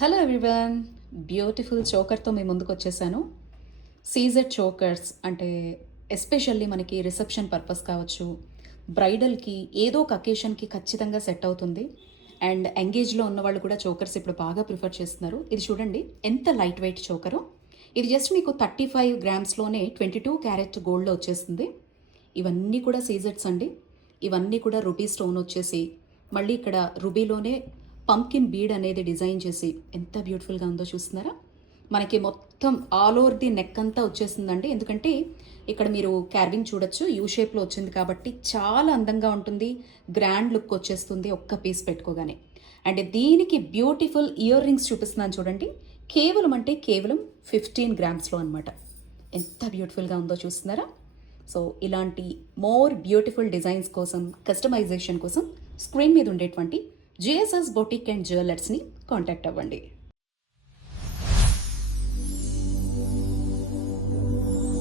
Hello everyone, beautiful చోకర్తో మీ ముందుకు వచ్చేసాను. CZ chokers అంటే ఎస్పెషల్లీ మనకి రిసెప్షన్ పర్పస్ కావచ్చు, బ్రైడల్కి ఏదో ఒక అకేషన్కి ఖచ్చితంగా సెట్ అవుతుంది. అండ్ ఎంగేజ్లో ఉన్న వాళ్ళు కూడా చోకర్స్ ఇప్పుడు బాగా ప్రిఫర్ చేస్తున్నారు. ఇది చూడండి ఎంత లైట్ వెయిట్ చోకరు. ఇది జస్ట్ మీకు 35 గ్రామ్స్లోనే 22 క్యారెట్ గోల్డ్లో వచ్చేస్తుంది. ఇవన్నీ కూడా సీజెడ్స్ అండి. ఇవన్నీ కూడా రుబీ స్టోన్ వచ్చేసి మళ్ళీ ఇక్కడ రుబీలోనే పంకిన్ బీడ్ అనేది డిజైన్ చేసి ఎంత బ్యూటిఫుల్గా ఉందో చూస్తున్నారా. మనకి మొత్తం ఆల్ ఓవర్ ది నెక్ అంతా వచ్చేసిందండి. ఎందుకంటే ఇక్కడ మీరు క్యార్వింగ్ చూడొచ్చు, యూ షేప్లో వచ్చింది కాబట్టి చాలా అందంగా ఉంటుంది. గ్రాండ్ లుక్ వచ్చేస్తుంది ఒక్క పీస్ పెట్టుకోగానే. అండ్ దీనికి బ్యూటిఫుల్ ఇయర్ రింగ్స్ చూపిస్తున్నాను చూడండి. కేవలం అంటే కేవలం 15 గ్రామ్స్లో అనమాట. ఎంత బ్యూటిఫుల్గా ఉందో చూస్తున్నారా. సో ఇలాంటి మోర్ బ్యూటిఫుల్ డిజైన్స్ కోసం, కస్టమైజేషన్ కోసం స్క్రీన్ మీద ఉండేటువంటి జిఎస్ఎస్ బొటిక్ అండ్ జ్యువెలర్స్ని కాంటాక్ట్ అవ్వండి.